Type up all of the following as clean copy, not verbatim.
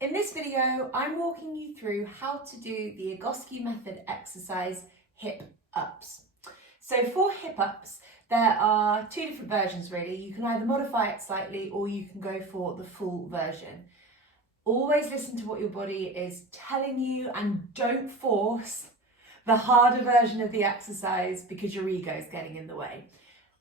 In this video, I'm walking you through how to do the Egoscue method exercise hip ups. So for hip ups, there are two different versions really. You can either modify it slightly or you can go for the full version. Always listen to what your body is telling you and don't force the harder version of the exercise because your ego is getting in the way.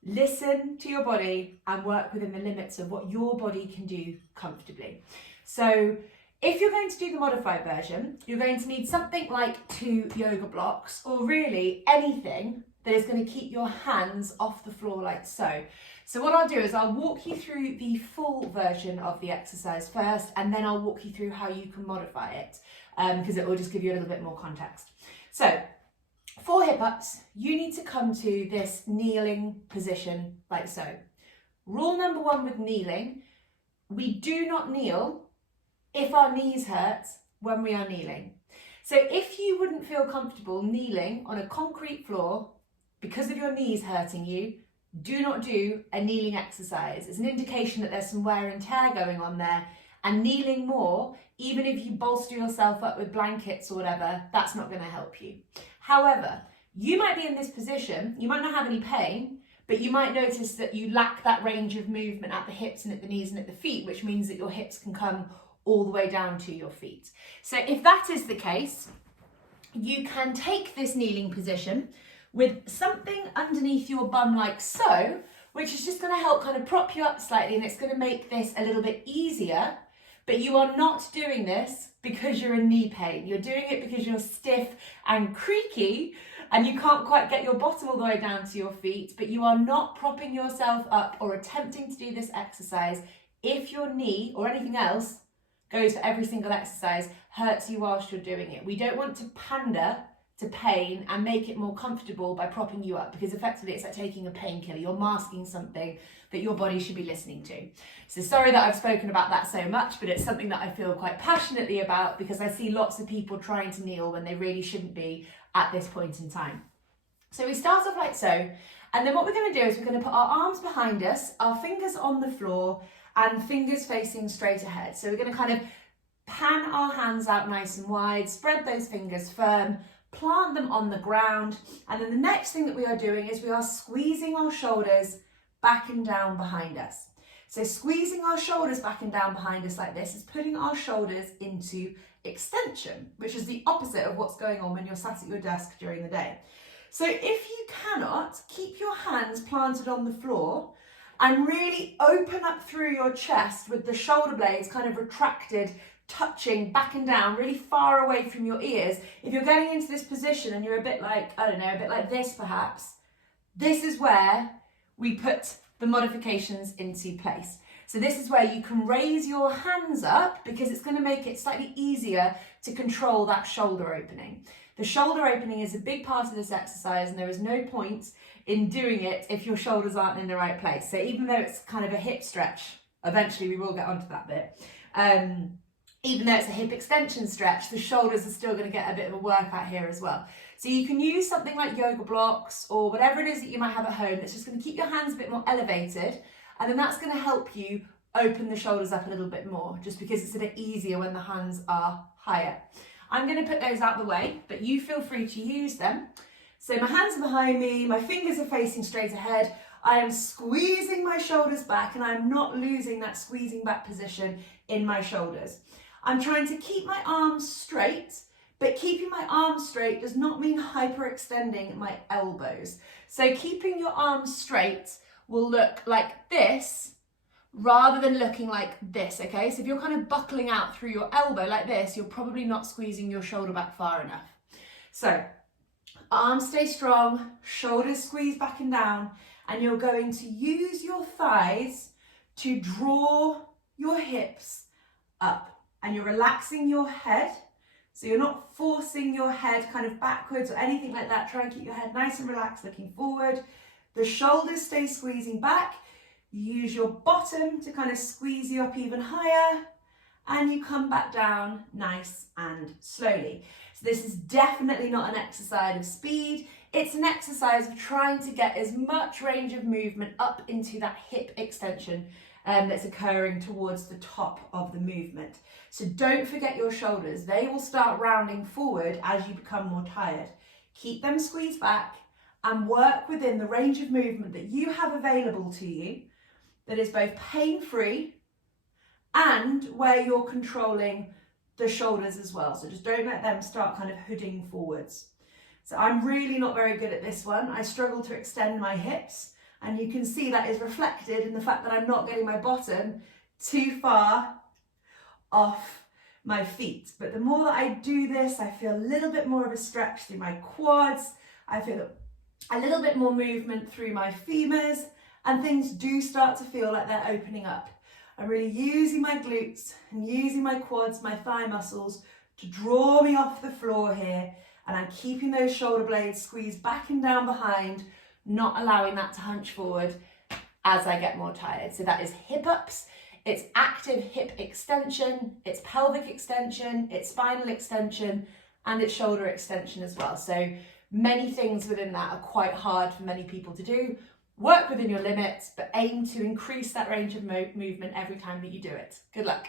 Listen to your body and work within the limits of what your body can do comfortably. So if you're going to do the modified version, you're going to need something like 2 yoga blocks, or really anything that is going to keep your hands off the floor like so. So what I'll do is I'll walk you through the full version of the exercise first, and then I'll walk you through how you can modify it, because it will just give you a little bit more context. So for hip ups, you need to come to this kneeling position like so. Rule number 1 with kneeling, we do not kneel if our knees hurt when we are kneeling. So if you wouldn't feel comfortable kneeling on a concrete floor because of your knees hurting you, do not do a kneeling exercise. It's an indication that there's some wear and tear going on there, and kneeling more, even if you bolster yourself up with blankets or whatever, that's not going to help you. However, you might be in this position, you might not have any pain, but you might notice that you lack that range of movement at the hips and at the knees and at the feet, which means that your hips can come all the way down to your feet. So if that is the case, you can take this kneeling position with something underneath your bum like so, which is just going to help kind of prop you up slightly, and it's going to make this a little bit easier. But you are not doing this because you're in knee pain. You're doing it because you're stiff and creaky and you can't quite get your bottom all the way down to your feet, but you are not propping yourself up or attempting to do this exercise if your knee or anything else goes for every single exercise, hurts you whilst you're doing it. We don't want to pander to pain and make it more comfortable by propping you up, because effectively it's like taking a painkiller. You're masking something that your body should be listening to. So sorry that I've spoken about that so much, but it's something that I feel quite passionately about because I see lots of people trying to kneel when they really shouldn't be at this point in time. So we start off like so, and then what we're going to do is we're going to put our arms behind us, our fingers on the floor, and fingers facing straight ahead. So we're going to kind of pan our hands out nice and wide, spread those fingers firm, plant them on the ground, and then the next thing that we are doing is we are squeezing our shoulders back and down behind us. So squeezing our shoulders back and down behind us like this is putting our shoulders into extension, which is the opposite of what's going on when you're sat at your desk during the day. So if you cannot, keep your hands planted on the floor and really open up through your chest with the shoulder blades kind of retracted, touching back and down, really far away from your ears. If you're getting into this position and you're a bit like, I don't know, a bit like this perhaps, this is where we put the modifications into place. So this is where you can raise your hands up because it's going to make it slightly easier to control that shoulder opening. The shoulder opening is a big part of this exercise, and there is no point in doing it if your shoulders aren't in the right place. So even though it's kind of a hip stretch, eventually we will get onto that bit, even though it's a hip extension stretch, the shoulders are still going to get a bit of a workout here as well. So you can use something like yoga blocks or whatever it is that you might have at home that's just going to keep your hands a bit more elevated, and then that's going to help you open the shoulders up a little bit more, just because it's a bit easier when the hands are higher. I'm going to put those out the way, but you feel free to use them. So my hands are behind me, my fingers are facing straight ahead. I am squeezing my shoulders back, and I'm not losing that squeezing back position in my shoulders. I'm trying to keep my arms straight, but keeping my arms straight does not mean hyperextending my elbows. So keeping your arms straight will look like this rather than looking like this, okay? So if you're kind of buckling out through your elbow like this, you're probably not squeezing your shoulder back far enough. So arms stay strong, shoulders squeeze back and down, and you're going to use your thighs to draw your hips up. And you're relaxing your head, so you're not forcing your head kind of backwards or anything like that. Try and keep your head nice and relaxed, looking forward. The shoulders stay squeezing back. You use your bottom to kind of squeeze you up even higher, and you come back down nice and slowly. So this is definitely not an exercise of speed. It's an exercise of trying to get as much range of movement up into that hip extension that's occurring towards the top of the movement. So don't forget your shoulders. They will start rounding forward as you become more tired. Keep them squeezed back and work within the range of movement that you have available to you that is both pain-free and where you're controlling the shoulders as well. So just don't let them start kind of hooding forwards. So I'm really not very good at this one. I struggle to extend my hips, and you can see that is reflected in the fact that I'm not getting my bottom too far off my feet. But the more that I do this, I feel a little bit more of a stretch through my quads. I feel a little bit more movement through my femurs, and things do start to feel like they're opening up. I'm really using my glutes and using my quads, my thigh muscles to draw me off the floor here, and I'm keeping those shoulder blades squeezed back and down behind, not allowing that to hunch forward as I get more tired. So that is hip ups, it's active hip extension, it's pelvic extension, it's spinal extension, and it's shoulder extension as well. So many things within that are quite hard for many people to do. Work within your limits, but aim to increase that range of movement every time that you do it. Good luck.